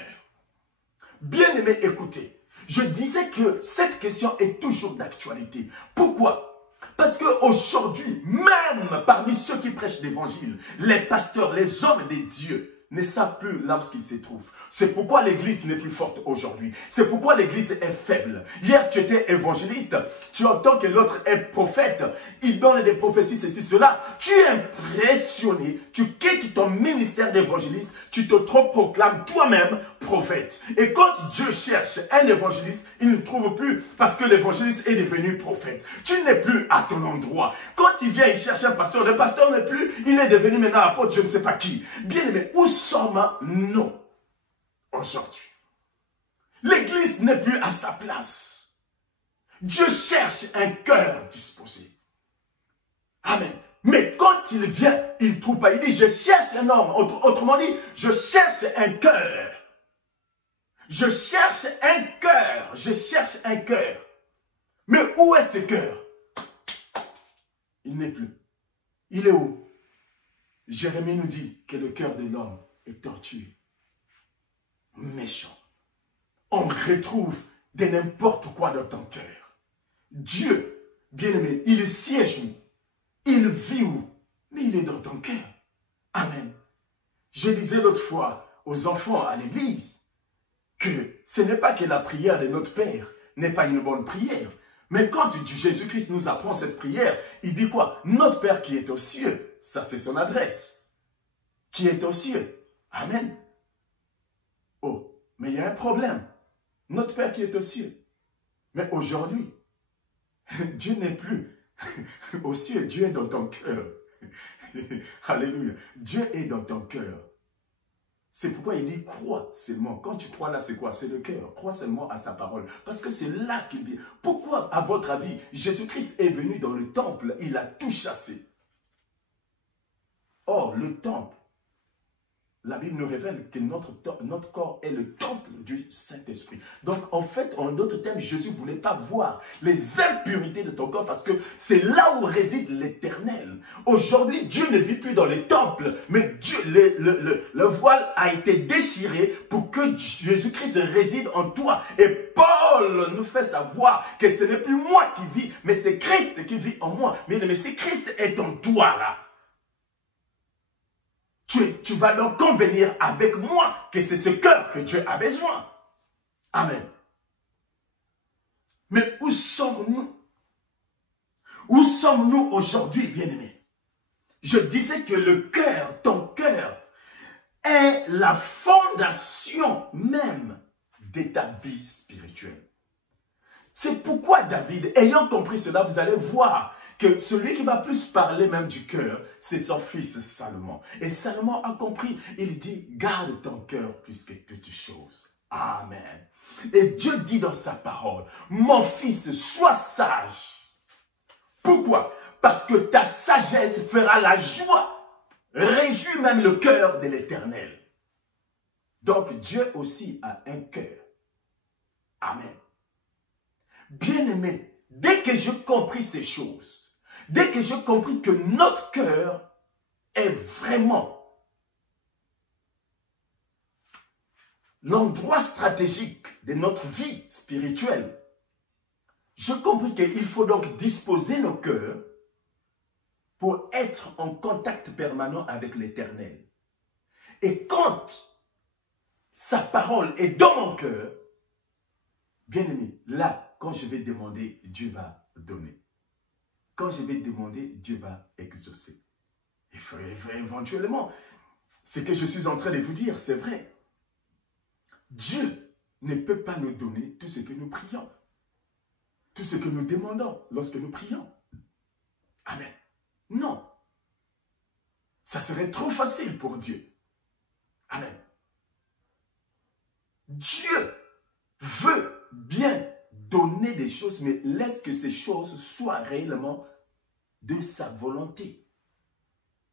Bien-aimé, écoutez. Je disais que cette question est toujours d'actualité. Pourquoi? Parce qu'aujourd'hui, même parmi ceux qui prêchent l'évangile, les pasteurs, les hommes de Dieu, ne savent plus là où ils se trouvent. C'est pourquoi l'église n'est plus forte aujourd'hui. C'est pourquoi l'église est faible. Hier, tu étais évangéliste. Tu entends que l'autre est prophète. Il donne des prophéties, ceci, cela. Tu es impressionné. Tu quittes ton ministère d'évangéliste. Tu te proclames toi-même prophète. Et quand Dieu cherche un évangéliste, il ne trouve plus parce que l'évangéliste est devenu prophète. Tu n'es plus à ton endroit. Quand il vient, il cherche un pasteur. Le pasteur n'est plus. Il est devenu maintenant apôtre, je ne sais pas qui. Bien aimé, où sommes-nous aujourd'hui? L'église n'est plus à sa place. Dieu cherche un cœur disposé. Amen. Mais quand il vient, il ne trouve pas. Il dit, je cherche un homme. Autrement dit, je cherche un cœur. Je cherche un cœur. Je cherche un cœur. Mais où est ce cœur? Il n'est plus. Il est où? Jérémie nous dit que le cœur de l'homme est tortueux, méchant. On retrouve de n'importe quoi dans ton cœur. Dieu, bien-aimé, il siège où? Il vit où? Mais il est dans ton cœur. Amen. Je disais l'autre fois aux enfants à l'église que ce n'est pas que la prière de notre Père n'est pas une bonne prière. Mais quand Jésus-Christ nous apprend cette prière, il dit quoi? Notre Père qui est aux cieux. Ça, c'est son adresse. Qui est aux cieux. Amen. Oh, mais il y a un problème. Notre Père qui est aux cieux. Mais aujourd'hui, Dieu n'est plus aux cieux. Dieu est dans ton cœur. Alléluia. Dieu est dans ton cœur. C'est pourquoi il dit, crois seulement. Quand tu crois là, c'est quoi? C'est le cœur. Crois seulement à sa parole. Parce que c'est là qu'il vient. Pourquoi, à votre avis, Jésus-Christ est venu dans le temple, il a tout chassé? Or, le temple, la Bible nous révèle que notre corps est le temple du Saint-Esprit. Donc, en fait, en d'autres termes, Jésus ne voulait pas voir les impurités de ton corps parce que c'est là où réside l'Éternel. Aujourd'hui, Dieu ne vit plus dans les temples, mais Dieu, le voile a été déchiré pour que Jésus-Christ réside en toi. Et Paul nous fait savoir que ce n'est plus moi qui vis, mais c'est Christ qui vit en moi. Mais si Christ est en toi, là, tu vas donc convenir avec moi que c'est ce cœur que Dieu a besoin. Amen. Mais où sommes-nous? Où sommes-nous aujourd'hui, bien-aimés? Je disais que le cœur, ton cœur, est la fondation même de ta vie spirituelle. C'est pourquoi David, ayant compris cela, vous allez voir que celui qui va plus parler même du cœur, c'est son fils Salomon. Et Salomon a compris, il dit, garde ton cœur plus que toutes choses. Amen. Et Dieu dit dans sa parole, mon fils, sois sage. Pourquoi? Parce que ta sagesse fera la joie, réjouit même le cœur de l'Éternel. Donc Dieu aussi a un cœur. Amen. Bien-aimé, dès que j'ai compris ces choses, dès que j'ai compris que notre cœur est vraiment l'endroit stratégique de notre vie spirituelle, j'ai compris qu'il faut donc disposer nos cœurs pour être en contact permanent avec l'Éternel. Et quand sa parole est dans mon cœur, bien aimé, là, quand je vais demander, Dieu va donner. Quand je vais demander, Dieu va exaucer. Il faut éventuellement, ce que je suis en train de vous dire, c'est vrai. Dieu ne peut pas nous donner tout ce que nous prions. Tout ce que nous demandons lorsque nous prions. Amen. Non. Ça serait trop facile pour Dieu. Amen. Dieu veut bien donner des choses, mais laisse que ces choses soient réellement de sa volonté.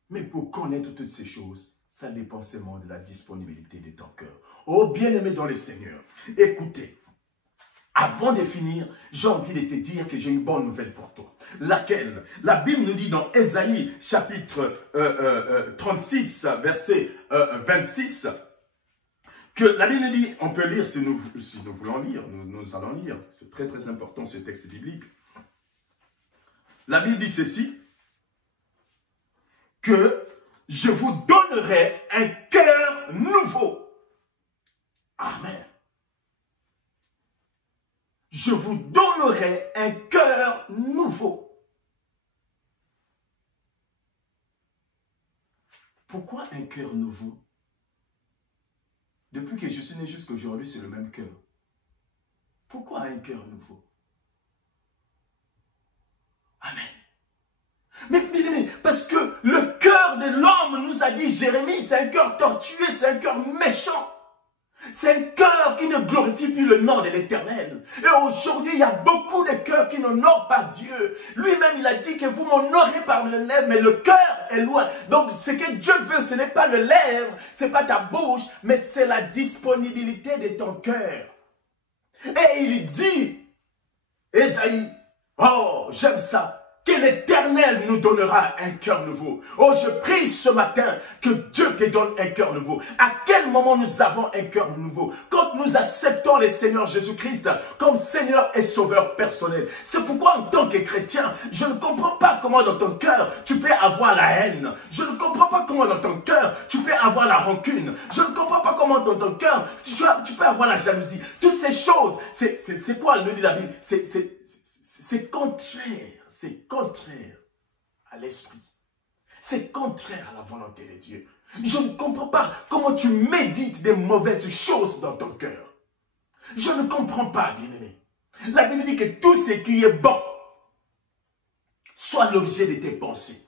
Mais pour connaître toutes ces choses, ça dépend seulement de la disponibilité de ton cœur. Oh bien-aimé dans le Seigneur, écoutez, avant de finir, j'ai envie de te dire que j'ai une bonne nouvelle pour toi. Laquelle? La Bible nous dit dans Ésaïe chapitre 36, verset 26, que la Bible dit, on peut lire si nous voulons lire, nous allons lire. C'est très très important ce texte biblique. La Bible dit ceci, que je vous donnerai un cœur nouveau. Amen. Je vous donnerai un cœur nouveau. Pourquoi un cœur nouveau? Depuis que je suis né jusqu'à aujourd'hui, c'est le même cœur. Pourquoi un cœur nouveau? Amen. Mais parce que le cœur de l'homme, nous a dit Jérémie, c'est un cœur tortueux, c'est un cœur méchant. C'est un cœur qui ne glorifie plus le nom de l'Éternel. Et aujourd'hui, il y a beaucoup de cœurs qui n'honorent pas Dieu. Lui-même, il a dit que vous m'honorez par le lèvre, mais le cœur est loin. Donc, ce que Dieu veut, ce n'est pas le lèvre, ce n'est pas ta bouche, mais c'est la disponibilité de ton cœur. Et il dit, Ésaïe, oh, j'aime ça, que l'Éternel nous donnera un cœur nouveau. Oh, je prie ce matin que Dieu te donne un cœur nouveau. À quel moment nous avons un cœur nouveau? Quand nous acceptons le Seigneur Jésus-Christ comme Seigneur et Sauveur personnel. C'est pourquoi en tant que chrétien, je ne comprends pas comment dans ton cœur tu peux avoir la haine. Je ne comprends pas comment dans ton cœur tu peux avoir la rancune. Je ne comprends pas comment dans ton cœur tu peux avoir la jalousie. Toutes ces choses, c'est quoi nous dit la Bible? C'est contraire. C'est contraire à l'esprit. C'est contraire à la volonté de Dieu. Je ne comprends pas comment tu médites des mauvaises choses dans ton cœur. Je ne comprends pas, bien-aimé. La Bible dit que tout ce qui est bon soit l'objet de tes pensées.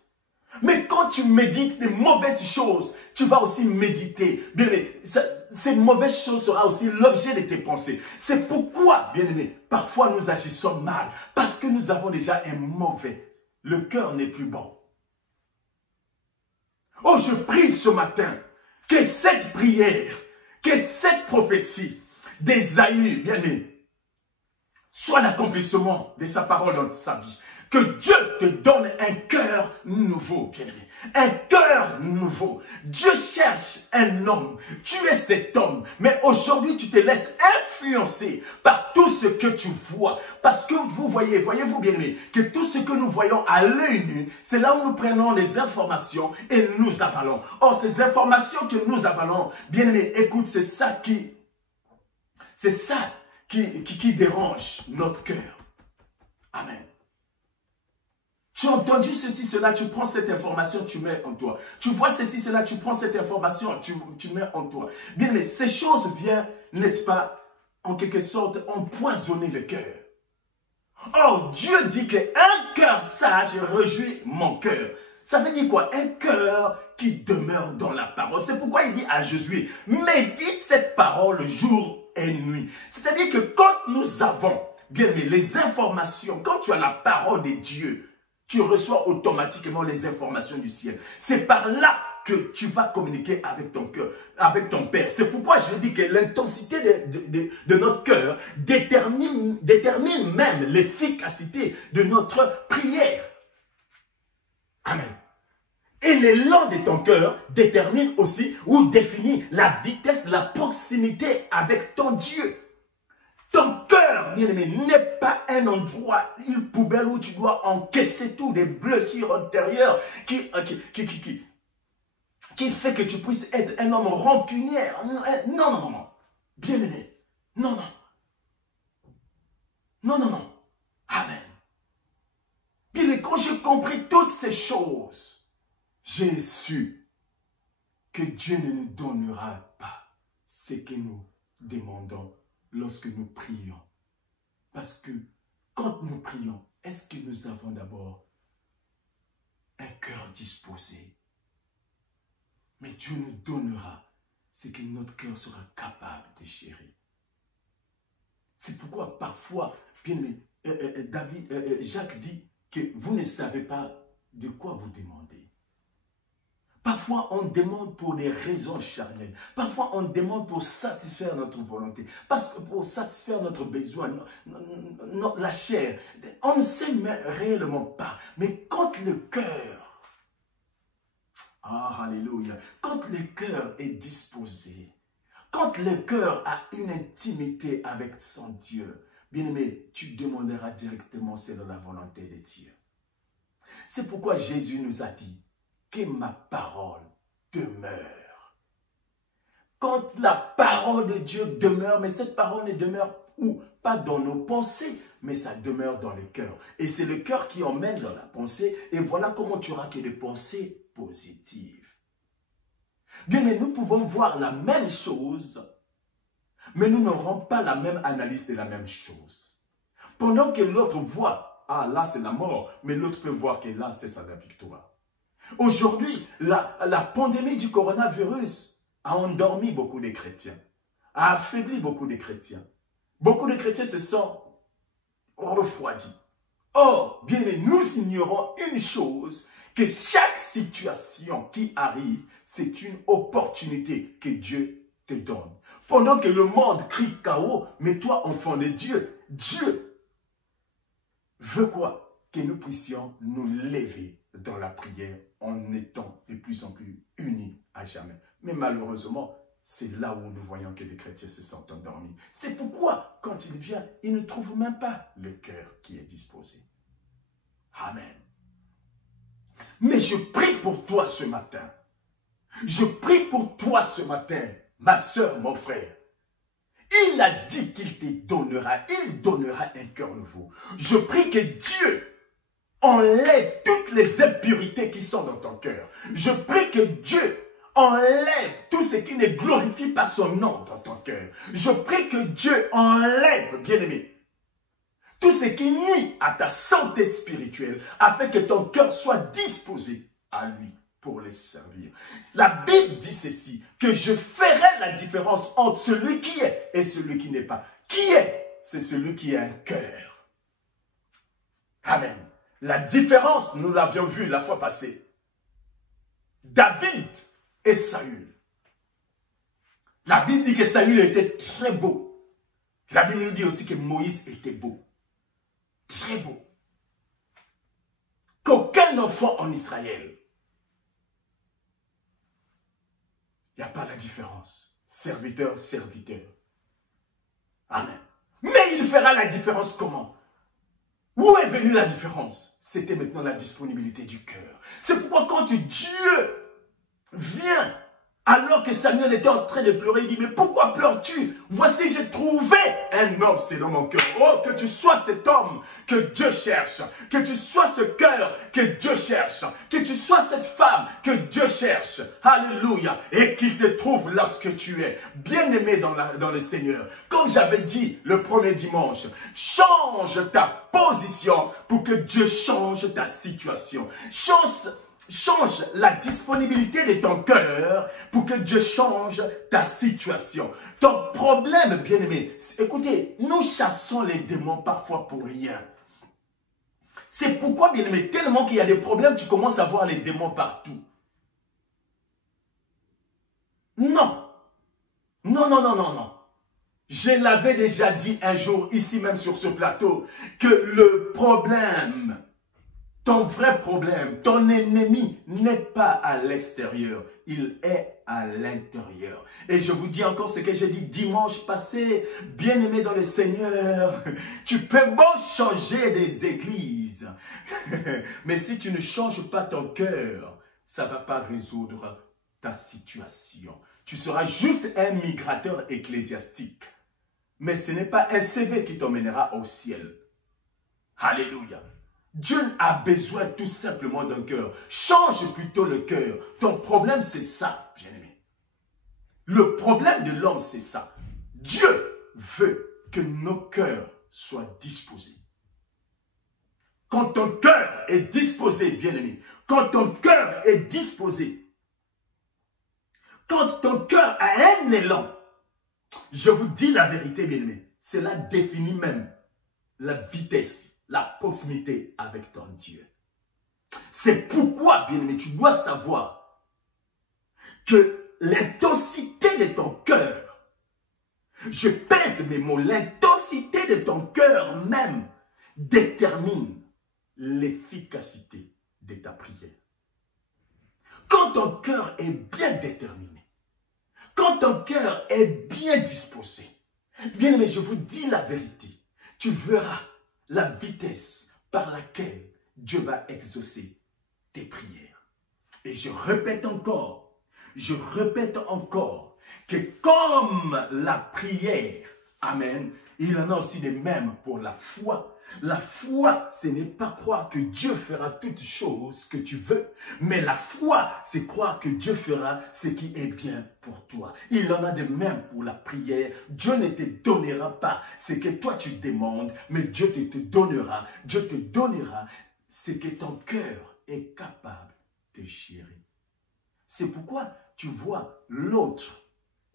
Mais quand tu médites des mauvaises choses, tu vas aussi méditer. Bien-aimé, ces mauvaises choses seront aussi l'objet de tes pensées. C'est pourquoi, bien-aimé, parfois nous agissons mal. Parce que nous avons déjà un mauvais. Le cœur n'est plus bon. Oh, je prie ce matin que cette prière, que cette prophétie d'Ésaïe, bien-aimé, soit l'accomplissement de sa parole dans sa vie. Que Dieu te donne un cœur nouveau, bien-aimé. Un cœur nouveau. Dieu cherche un homme. Tu es cet homme. Mais aujourd'hui, tu te laisses influencer par tout ce que tu vois. Parce que vous voyez, voyez-vous bien-aimé, que tout ce que nous voyons à l'œil nu, c'est là où nous prenons les informations et nous avalons. Or, ces informations que nous avalons, bien-aimé, écoute, c'est ça qui dérange notre cœur. Amen. Tu as entendu ceci, cela, tu prends cette information, tu mets en toi. Tu vois ceci, cela, tu prends cette information, tu mets en toi. Bien, mais ces choses viennent, n'est-ce pas, en quelque sorte, empoisonner le cœur. Or, Dieu dit qu'un cœur sage réjouit mon cœur. Ça veut dire quoi? Un cœur qui demeure dans la parole. C'est pourquoi il dit à Josué, médite cette parole jour et nuit. C'est-à-dire que quand nous avons, bien aimé, les informations, quand tu as la parole de Dieu, tu reçois automatiquement les informations du ciel. C'est par là que tu vas communiquer avec ton cœur, avec ton Père. C'est pourquoi je dis que l'intensité de notre cœur détermine même l'efficacité de notre prière. Amen. Et l'élan de ton cœur détermine aussi ou définit la vitesse, la proximité avec ton Dieu. Ton cœur, bien-aimé, n'est pas un endroit, une poubelle où tu dois encaisser tout, des blessures antérieures qui fait que tu puisses être un homme rancunière. Non, non, non. Bien-aimé, non, non. Non, non, non. Amen. Bien-aimé, quand j'ai compris toutes ces choses, j'ai su que Dieu ne nous donnera pas ce que nous demandons lorsque nous prions. Parce que quand nous prions, est-ce que nous avons d'abord un cœur disposé? Mais Dieu nous donnera ce que notre cœur sera capable de gérer. C'est pourquoi parfois, bien aimé, Jacques dit que vous ne savez pas de quoi vous demandez. Parfois, on demande pour des raisons charnelles. Parfois, on demande pour satisfaire notre volonté. Parce que pour satisfaire notre besoin, la chair. On ne sait réellement pas. Mais quand le cœur, alléluia, quand le cœur est disposé, quand le cœur a une intimité avec son Dieu, bien-aimé, tu demanderas directement selon la volonté de Dieu. C'est pourquoi Jésus nous a dit, que ma parole demeure. Quand la parole de Dieu demeure, mais cette parole ne demeure où? Pas dans nos pensées, mais ça demeure dans le cœur. Et c'est le cœur qui emmène dans la pensée. Et voilà comment tu auras que des pensées positives. Bien, mais nous pouvons voir la même chose, mais nous n'aurons pas la même analyse de la même chose. Pendant que l'autre voit, ah là c'est la mort, mais l'autre peut voir que là c'est la victoire. Aujourd'hui, la pandémie du coronavirus a endormi beaucoup de chrétiens, a affaibli beaucoup de chrétiens. Beaucoup de chrétiens se sont refroidis. Or, bien aimé, nous ignorons une chose, que chaque situation qui arrive, c'est une opportunité que Dieu te donne. Pendant que le monde crie chaos, mais toi, enfant de Dieu, Dieu veut quoi? Que nous puissions nous lever dans la prière en étant de plus en plus unis à jamais. Mais malheureusement, c'est là où nous voyons que les chrétiens se sont endormis. C'est pourquoi, quand il vient, il ne trouve même pas le cœur qui est disposé. Amen. Mais je prie pour toi ce matin. Je prie pour toi ce matin, ma soeur, mon frère. Il a dit qu'il te donnera, il donnera un cœur nouveau. Je prie que Dieu enlève toutes les impuretés qui sont dans ton cœur. Je prie que Dieu enlève tout ce qui ne glorifie pas son nom dans ton cœur. Je prie que Dieu enlève, bien-aimé, tout ce qui nuit à ta santé spirituelle, afin que ton cœur soit disposé à lui pour les servir. La Bible dit ceci, que je ferai la différence entre celui qui est et celui qui n'est pas. Qui est? C'est celui qui a un cœur. Amen. La différence, nous l'avions vu la fois passée. David et Saül. La Bible dit que Saül était très beau. La Bible nous dit aussi que Moïse était beau. Très beau. Qu'aucun enfant en Israël, il n'y a pas la différence. Serviteur, serviteur. Amen. Mais il fera la différence comment? Où est venue la différence? C'était maintenant la disponibilité du cœur. C'est pourquoi quand Dieu vient, alors que Samuel était en train de pleurer, il dit, mais pourquoi pleures-tu? Voici, j'ai trouvé un homme selon mon cœur. Oh, que tu sois cet homme que Dieu cherche. Que tu sois ce cœur que Dieu cherche. Que tu sois cette femme que Dieu cherche. Alléluia. Et qu'il te trouve lorsque tu es bien-aimé dans le Seigneur. Comme j'avais dit le premier dimanche, change ta position pour que Dieu change ta situation. Change la disponibilité de ton cœur pour que Dieu change ta situation. Ton problème, bien-aimé, écoutez, nous chassons les démons parfois pour rien. C'est pourquoi, bien-aimé, tellement qu'il y a des problèmes, tu commences à voir les démons partout. Non. Non, non, non, non, non. Je l'avais déjà dit un jour, ici même sur ce plateau, que le problème, ton vrai problème, ton ennemi n'est pas à l'extérieur, il est à l'intérieur. Et je vous dis encore ce que j'ai dit dimanche passé, bien-aimé dans le Seigneur, tu peux beau changer des églises, mais si tu ne changes pas ton cœur, ça ne va pas résoudre ta situation. Tu seras juste un migrateur ecclésiastique, mais ce n'est pas un CV qui t'emmènera au ciel. Alléluia. Dieu a besoin tout simplement d'un cœur. Change plutôt le cœur. Ton problème, c'est ça, bien-aimé. Le problème de l'homme, c'est ça. Dieu veut que nos cœurs soient disposés. Quand ton cœur est disposé, bien-aimé, quand ton cœur est disposé, quand ton cœur a un élan, je vous dis la vérité, bien-aimé, cela définit même la vitesse, la proximité avec ton Dieu. C'est pourquoi, bien-aimé, tu dois savoir que l'intensité de ton cœur, je pèse mes mots, l'intensité de ton cœur même détermine l'efficacité de ta prière. Quand ton cœur est bien déterminé, quand ton cœur est bien disposé, bien-aimé, je vous dis la vérité, tu verras la vitesse par laquelle Dieu va exaucer tes prières. Et je répète encore, Je répète encore que comme la prière, amen, il en a aussi les mêmes pour la foi. La foi, ce n'est pas croire que Dieu fera toutes choses que tu veux, mais la foi, c'est croire que Dieu fera ce qui est bien pour toi. Il en a de même pour la prière. Dieu ne te donnera pas ce que toi tu demandes, mais Dieu te donnera ce que ton cœur est capable de gérer. C'est pourquoi tu vois l'autre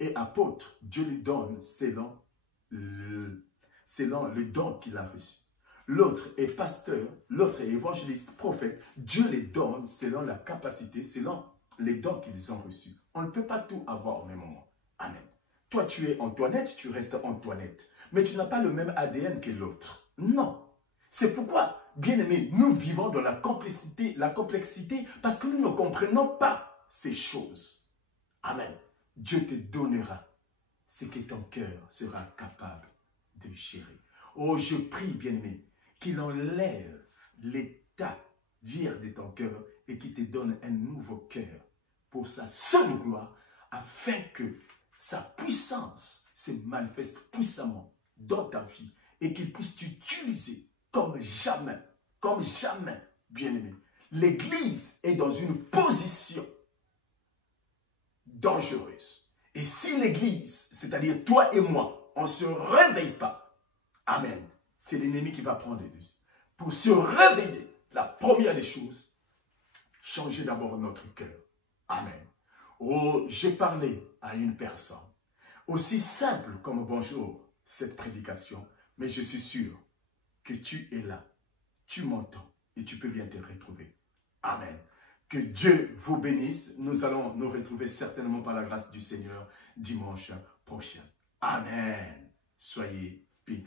est apôtre, Dieu lui donne selon le don qu'il a reçu. L'autre est pasteur, l'autre est évangéliste, prophète. Dieu les donne selon la capacité, selon les dons qu'ils ont reçus. On ne peut pas tout avoir au même moment. Amen. Toi, tu es Antoinette, tu restes Antoinette. Mais tu n'as pas le même ADN que l'autre. Non. C'est pourquoi, bien-aimés, nous vivons dans la complexité parce que nous ne comprenons pas ces choses. Amen. Dieu te donnera ce que ton cœur sera capable de gérer. Oh, je prie, bien-aimé, qu'il enlève l'état d'ire de ton cœur et qu'il te donne un nouveau cœur pour sa seule gloire, afin que sa puissance se manifeste puissamment dans ta vie et qu'il puisse t'utiliser comme jamais, bien-aimé. L'Église est dans une position dangereuse. Et si l'Église, c'est-à-dire toi et moi, on ne se réveille pas, amen, c'est l'ennemi qui va prendre les dessus. Pour se réveiller, la première des choses, changer d'abord notre cœur. Amen. Oh, j'ai parlé à une personne, aussi simple comme bonjour, cette prédication, mais je suis sûr que tu es là, tu m'entends et tu peux bien te retrouver. Amen. Que Dieu vous bénisse. Nous allons nous retrouver certainement par la grâce du Seigneur dimanche prochain. Amen. Soyez bénis.